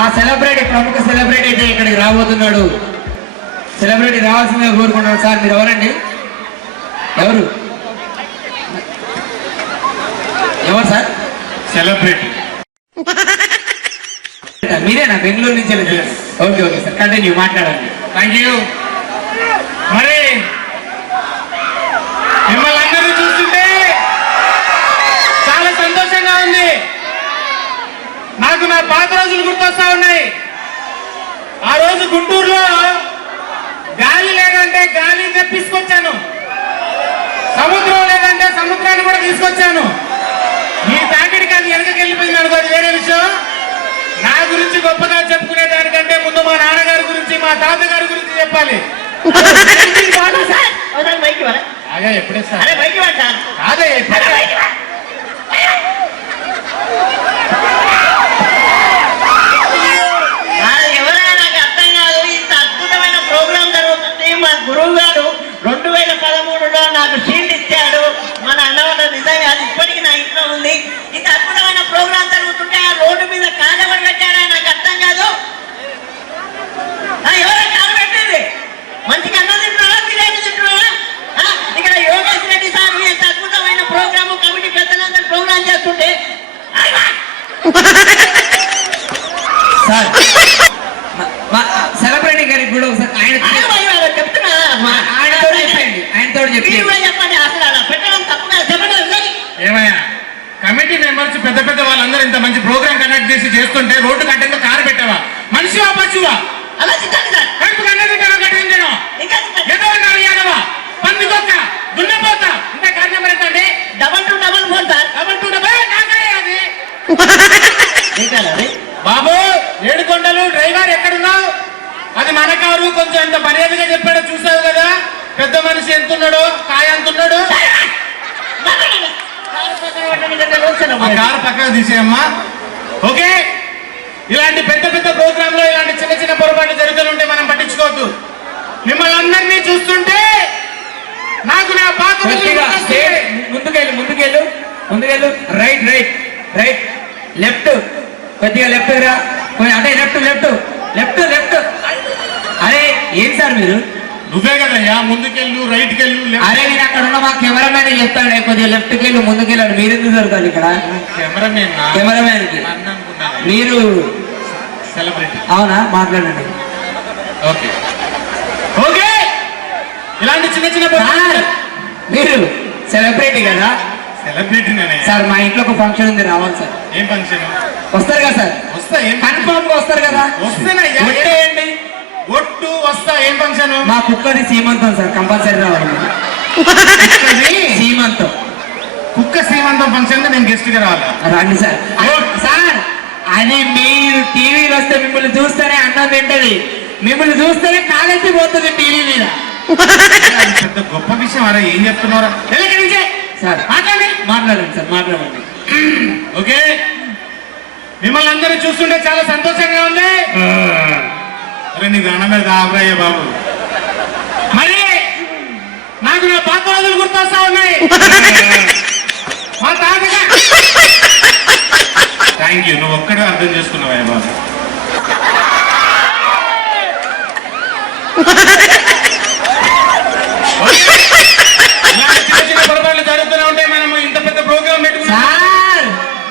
ఆ సెలబ్రిటీ ప్రముఖ సెలబ్రిటీ అయితే ఇక్కడికి రాబోతున్నాడు. సెలబ్రిటీ రావాల్సిందిగా కోరుకుంటున్నాను. సార్ మీరు ఎవరండి? ఎవరు? ఎవరు సార్? సెలబ్రిటీ. మీరేనా? బెంగళూరు నుంచి ఓకే ఓకే సార్. కంటిన్యూ మాట్లాడండి. థ్యాంక్ యూ మరి మిమ్మల్ని అందరినీ చూస్తుంటే చాలా సంతోషంగా ఉంది నాకు నా పాత రోజులు గుర్తొస్తా ఉన్నాయి. ఆ రోజు గుంటూరులో గాలి లేదంటే గాలి తెప్పించుకొచ్చాను. సముద్రం లేదంటే సముద్రాన్ని కూడా తీసుకొచ్చాను. ఈ ప్యాకెట్కి అది వెనకకి వెళ్ళిపోయింది అనుకో అది వేరే విషయం. నా గురించి గొప్పగా చెప్పుకునే దానికంటే ముందు మా నాన్నగారి గురించి మా తాతగారి గురించి చెప్పాలి. అదే ఎప్పుడే సార్. అరే బయటికి వా సార్ అదే అరే బయటికి వా అది ఎవరైనా నాకు అర్థం కాదు ఇంత అద్భుతమైన ప్రోగ్రాం జరుగుతుంది మా గురువు గారు రెండు వేల పదమూడులో నాకు షీల్డ్ ఇచ్చాడు మన అన్నవల్ల నిజంగా అది ఇప్పటికీ నా ఇంట్లో ఉంది ఇంత అద్భుతమైన ప్రోగ్రాం జరుగుతుంటే ఆ రోడ్డు మీద కాలెవరు పెట్టారా నాకు అర్థం కాదు ఆ, ఎవరో కాలు పెట్టింది మంచిగా అన్నం తింటున్నారా బిర్యానీ తింటున్నారా ఆ, ఇక్కడ యోగేష్ రెడ్డి సార్ ఎంత అద్భుతమైన ప్రోగ్రాము కమిటీ పెద్దలందరూ ప్రోగ్రాం చేస్తుంటే అయ్యా! సార్ మా- మా సెలబ్రిటీ గారికి కూడా ఒకసారి ఆయన అయ్యో, అయ్యో, అయ్యో, చెప్తున్నా మా ఆయనతో చెప్పండి ఆయనతో చెప్పి మీరు కూడా చెప్పండి అసలు అలా పెట్టడం తప్పుగా చెప్పండి ఒకసారి. ఏమయ్యా కమిటీ మెంబర్స్ పెద్ద వాళ్ళందరూ ఇంత మంచి ప్రోగ్రామ్ కండక్ట్ చేసి చేస్తుంటే రోడ్డు కట్టంగా కారు పెట్టావా? మనిషివా పశువా కన్నది కట్టించడం ఇంకా పందికొక్క దున్నపోత కార్ నెంబర్ ఎంత అండి double two double four sir. Double two double అది. ఇంకా అది? బాబు ఏడు కొండలు డ్రైవర్ ఎక్కడున్నావు? అది మన కారు కొంచెం ఎంత మర్యాదగా చెప్పాడో చూసావు కదా? పెద్ద మనిషి ఎంత ఉన్నాడో కాయ ఎంత ఉన్నాడు కారు పక్కకు తీసేయమ్మా. ఓకే? ఇలాంటి పెద్ద పెద్ద ప్రోగ్రామ్లో ఇలాంటి చిన్న చిన్న పొరపాట్లు జరుగుతుంటే మనం పట్టించుకోవద్దు. మిమ్మల్ని అందరినీ చూస్తుంటే నాకు నా పాత ముందుకెళ్ళు ముందుకెళ్ళు ముందుకెళ్ళు. రైట్ రైట్ రైట్ లెఫ్ట్ కొద్దిగా లెఫ్ట్ రా అంటే లెఫ్ట్ లెఫ్ట్ లెఫ్ట్ లెఫ్ట్ అరే ఏం సార్ మీరు? నువ్వే కదయ్యా ముందుకెళ్ళు రైట్ కెళ్ళు అరే నేను అక్కడ ఉన్న మా కెమెరామ్యాన్ చెప్తాడు కొద్దిగా లెఫ్ట్కి వెళ్ళి ముందుకెళ్ళాడు. మీరు ఎందుకు జరుగుతారు ఇక్కడ? కెమెరామెన్ కెమెరామ్యాన్కి మీరు సెలబ్రిటీ. అవునా? మాట్లాడండి. ఓకే. ఓకే! ఇలాంటి చిన్న చిన్న మీరు సెలబ్రిటీ కదా? సెలబ్రిటీ సార్ మా ఇంట్లో ఒక ఫంక్షన్ ఉంది రావాలి సార్. ఏం ఫంక్షన్? వస్తారు కదా సార్? వస్తా ఏం కన్ఫర్మ్గా వస్తారు కదా? వస్తేనయ్యా. ఒట్టు వస్తా ఏం ఫంక్షన్? మా కుక్కది సీమంతం సార్ కంపల్సరీ రావాలి. సీమంతం. కుక్క శ్రీమంతం ఫంక్షన్ నేను గెస్ట్గా రావాలా. రండి సార్. అయ్యో, సార్ అది మీరు టీవీలో వస్తే మిమ్మల్ని చూస్తేనే అన్నం తింటది. మిమ్మల్ని చూస్తేనే కాలెత్తి పోతుంది టీవీ మీద. పెద్ద గొప్ప విషయం అరే ఏం చెప్తున్నారా సార్ మాట్లాడి మాట్లాడండి సార్ మాట్లాడండి. ఓకే. మిమ్మల్ని అందరూ చూస్తుంటే చాలా సంతోషంగా ఉంది. అరే నీ దండం మీద ఆబ్రయ్య బాబు. మరి నాకు నా పాత రోజులు గుర్తొస్తా ఉన్నాయి. మా తాతగా. థ్యాంక్ యూ నువ్వు ఒక్కడే అర్థం చేసుకున్నావయ్య బాబు?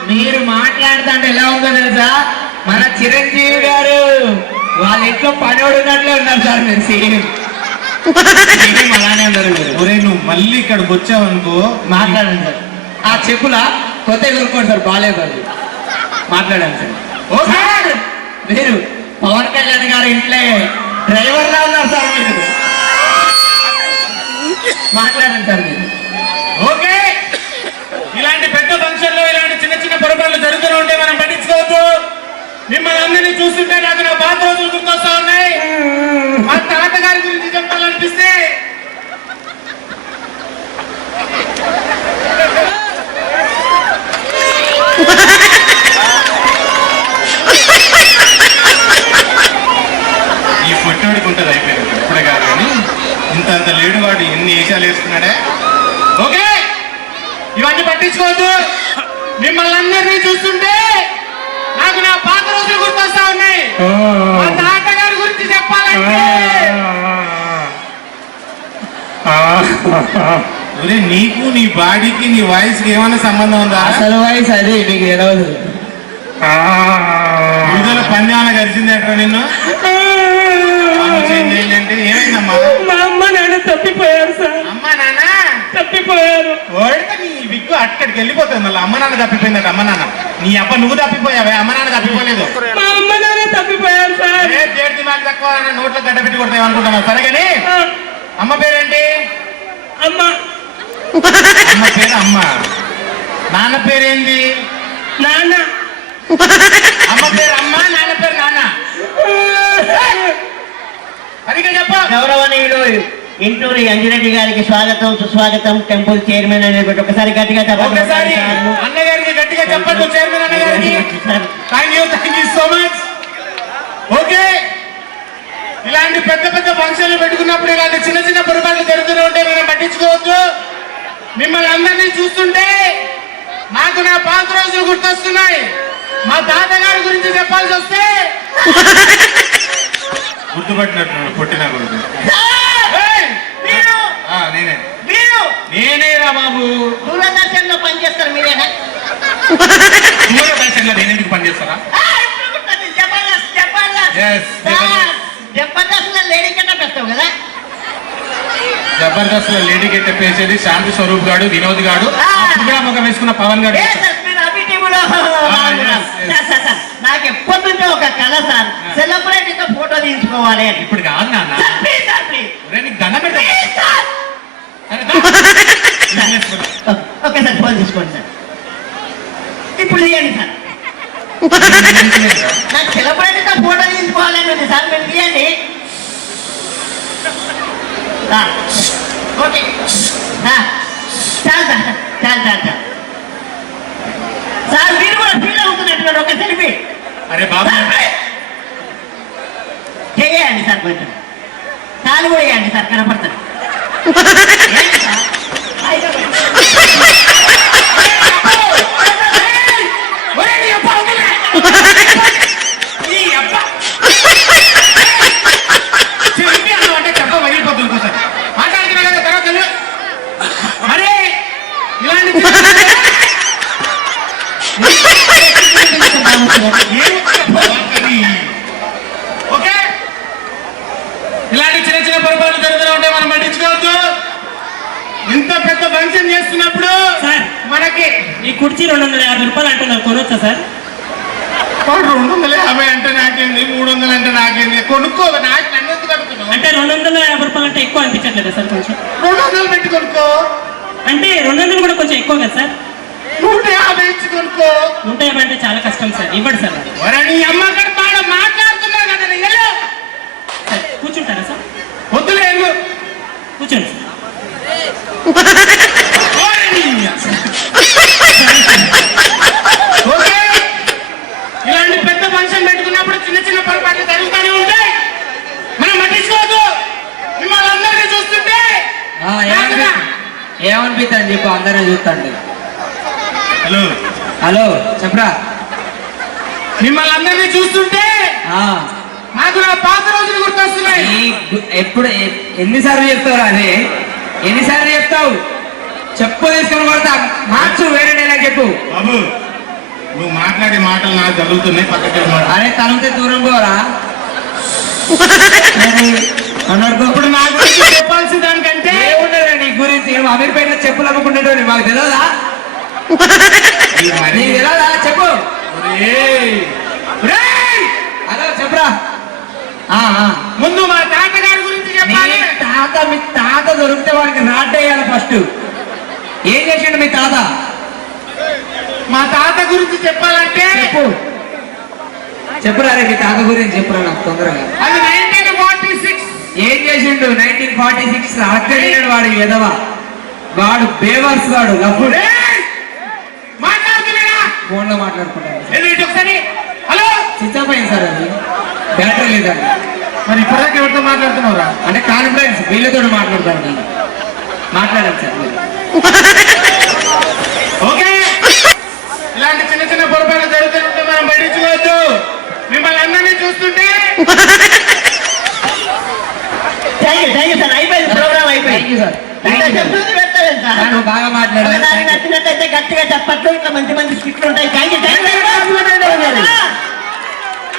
మీరు మాట్లాడుతుంటే ఎలా ఉందో తెలుసా మన చిరంజీవి గారు వాళ్ళ ఇంట్లో పనివాడు ఉన్నట్లే ఉన్నారు సార్ మీరు సేమ్ అలానే ఉన్నారు ఒరే నువ్వు మళ్ళీ ఇక్కడికి వచ్చావు అనుకో మాట్లాడండి సార్. ఆ చెప్పులా కొత్త కొనుక్కోండి సార్ బాగాలేదు అది. మాట్లాడండి సార్. ఓ సార్ మీరు పవన్ కళ్యాణ్ గారి ఇంట్లో డ్రైవర్ లా ఉన్నారు సార్ మీరు. మాట్లాడండి సార్ మీరు ఓకే ఇలాంటి పెద్ద ఫంక్షన్లో ఇలాంటి చిన్న చిన్న పొరపాట్లు జరుగుతూనే ఉంటే మనం పట్టించుకోవద్దు మిమ్మల్ని అందరినీ చూస్తుంటే నాకు నా పాత రోజులు గుర్తొస్తా ఉన్నాయి. మా తాతగారి గురించి చెప్పాలనిపిస్తే ఈ పొట్టోడికి ఉంటుంది అయిపోయింది ఇప్పుడే కాదు కానీ ఇంత అంత లేడు వాడు ఎన్ని వేషాలు వేసుకున్నాడే ఓకే ఇవన్నీ పట్టించుకోవద్దు. పట్టించుకోవద్దు మిమ్మల్ని అందరినీ చూస్తుంటే నాకు నా పాత రోజులు గుర్తొస్తా ఉన్నాయి మా తాతగారి గురించి చెప్పాలంటే ఒరే నీకు నీ బాడీకి నీ వాయిస్కి ఏమైనా సంబంధం ఉందా? అసలు వయసు అది నీకు తెలియదు విడుదల పందాన గరిచిందేట్రా నిన్ను? చేంజ్ అయిందంటే ఏమైందమ్మా? మా అమ్మ నాన్న తప్పిపోయారు సార్. అమ్మా నాన్న? తప్పిపోయారు. ఓడితే నీ విగ్గు అక్కడికి వెళ్ళిపోతుంది మళ్ళీ. అమ్మ నాన్న తప్పిపోయిందట అమ్మ నాన్న. నీ అబ్బ నువ్వు తప్పిపోయావే అమ్మ నాన్న తప్పిపోలేదు. మా అమ్మ నాన్న తప్పిపోయారు సార్. ఏ జేడి దిమాగ్ తక్కువ నోట్లో గడ్డ పెట్టి కొడతాయి అనుకుంటున్నావు సరే కానీ? అమ్మ పేరేంటి? అమ్మ. అమ్మ పేరు అమ్మ. నాన్న పేరేంది? నాన్న. అమ్మ పేరు అమ్మ నాన్న పేరు నాన్న. సరిగా చెప్పు. గౌరవనీయులు ఇంటూరి అంజిరెడ్డి గారికి స్వాగతం సుస్వాగతం. టెంపుల్ చైర్మన్ అనేటువంటి ఒకసారి గట్టిగా చెప్పండి. ఒకసారి అన్నగారికి గట్టిగా చెప్పండి చైర్మన్ అన్నగారికి. Thank you thank you so much okay ఇలాంటి ఫంక్షన్లు పెట్టుకున్నప్పుడు ఇలాంటి చిన్న చిన్న పొరపాట్లు జరుగుతూనే ఉంటే మనం పట్టించుకోవద్దు మిమ్మల్ని అందరినీ చూస్తుంటే నాకు నా పాత రోజులు గుర్తొస్తున్నాయి. మా తాతగారి గురించి చెప్పాల్సి వస్తే గుర్తుపట్టినట్టు పుట్టిన గురించి నేనే. మీరు నేనే. రా బాబు. దూరదర్శన్లో పనిచేస్తారు మీరేనా? దూరదర్శన్లో నేను ఎందుకు పనిచేస్తారా ఆ, ఇప్పుడు గుర్తొచ్చింది. జబర్దస్త్ జబర్దస్త్ Yes, సార్, జబర్దస్త్లో లేడీ కట్ట పెడతావు కదా జబర్దస్త్లో లేడీ గెట్టప్ వేసేది శాంతి స్వరూప్ గాడు వినోద్ గాడు. అప్పుడు కూడా ముఖం వేసుకున్న పవన్ గాడు. సార్, నాకు ఎప్పటి నుంచో ఒక కళ సార్ ఫోటో తీసుకోవాలి ఇప్పుడు కాదు నాన్న. నీకు దండం పెడతా. ఓకే సార్ ఫోన్ తీసుకోండి సార్. ఇప్పుడు తీయండి సార్. నాకు సెలబ్రిటీతో ఫోటో తీసుకోవాలని ఉంది సార్ మీరు తీయండి. ఓకే. చాలు సార్ చాలు చాలు చాలు సార్ మీరు కూడా ఫీల్ అవుతున్నట్టున్నారు ఒక సెల్ఫీ అరే బాబు. చేయండి సార్ కొంచెం. కాలు కూడా వేయండి సార్ కనపడుతుంది ఏంటి సార్? అయితే ఒరేయ్, నీ అబ్బ అవుతుందా? నీ అబ్బ. చెప్పి అన్నావు అంటే చెప్ప పగిలిపోతుంది ఇంకోసారి. మాట్లాడుతున్నా కదా తర్వాత వెళ్ళు. అరే ఇలాంటి ఓకే? ఇలాంటి చిన్న చిన్న పొరపాట్లు జరుగుతూ ఉంటే మనం పట్టించుకోవద్దు. ఇంత పెద్ద ఫంక్షన్ చేస్తున్నప్పుడు సార్. మనకి ఈ కుర్చీ రెండు వందల యాభై రూపాయలు అంటున్నారు కొనొచ్చా సార్? రెండు వందల యాభై అంటే నాకేంది? మూడు వందలు అంటే నాకేంది? కొనుక్కో నాకు అంటే రెండు వందల యాభై రూపాయలు అంటే ఎక్కువ అనిపించట్లేదా సార్ కొంచెం? రెండు వందలు పెట్టి కొనుక్కో. అంటే రెండు వందలు కూడా కొంచెం ఎక్కువ కదా సార్? నూట యాభై ఇచ్చి కొనుక్కో. నూట యాభై అంటే చాలా కష్టం సార్. ఇవ్వండి సార్. అమ్మ అక్కడ బాగా మాట్లాడుతున్నా కదా నీ వెళ్ళు. సార్ కూర్చుంటారా సార్ వద్దులే వెళ్ళు. కూర్చోండి సార్ ఓరే నీ ఓకే ఇలాంటి పెద్ద ఫంక్షన్ పెట్టుకున్నప్పుడు చిన్న చిన్న పొరపాట్లు జరుగుతూనే ఉంటాయి మనం పట్టించుకోవద్దు మిమ్మల్ని అందరినీ చూస్తుంటే నాకు నా- ఏమనిపిస్తుంది చెప్పు అందరం చూస్తాండి హలో. హలో చెప్పరా? మిమ్మల్ని అందరినీ చూస్తుంటే ఆ, నాకు నా పాత రోజులు గుర్తొస్తున్నాయి. ఎప్పుడు ఎన్నిసార్లు చెప్తావు అదే ఎన్నిసార్లు చెప్తావు? చెప్పు తీసుకొని కొడతా. మార్చు వేరే డైలాగ్ చెప్పు. బాబు నువ్వు మాట్లాడే మాటలు నాకు జరుగుతున్నాయి పక్కకి మాట అరే తనంతే దూరం పోరా. అన్నాడు ఇప్పుడు నా గురించి చెప్పాల్సి దానికంటే ఏమున్నదా నీ గురించి? నువ్వు అమీర్పేటలో చెప్పులు అమ్ముకుంటేటోని మాకు తెలియదా నీకు తెలియదా చెప్పు! హలో చెప్పురా. ముందు మా తాతగారి గురించి చెప్పాలి. తాత మీ తాత దొరికితే వాడికి రాడ్డేయాలి ఫస్ట్. ఏం చేసిండు మీ తాత? మా తాత గురించి చెప్పాలంటే చెప్పు. చెప్పురా రే మీ తాత గురించి చెప్పురా నాకు తొందరగా. అది ఏం చేసిండు? నైన్టీన్ ఫార్టీ సిక్స్ అక్కడినాడు వాడు ఎదవ వాడు బేవర్స్ వాడు ఫోన్లో మాట్లాడుకుంటాను. హలో? సార్ అది. బ్యాటరీ లేదండి. మరి ఇప్పటిదాకా ఎవరితో మాట్లాడుతున్నావురా? అంటే కాన్ఫరెన్స్ వీళ్ళతో మాట్లాడతాను నేను. మాట్లాడాను సార్. ఓకే. ఇలాంటి చిన్న చిన్న పొరపాట్లు జరుగుతుంటే మనం పట్టించుకోవద్దు. మిమ్మల్ని అందరినీ చూస్తుంటే thank you thank you sir అయిపోయింది ప్రోగ్రామ్ అయిపోయింది. సార్ బాగా. నచ్చినట్టయితే గట్టిగా చెప్పట్లు ఇంకా మంచి మంచి స్కిట్లు ఉంటాయి. Thank you thank you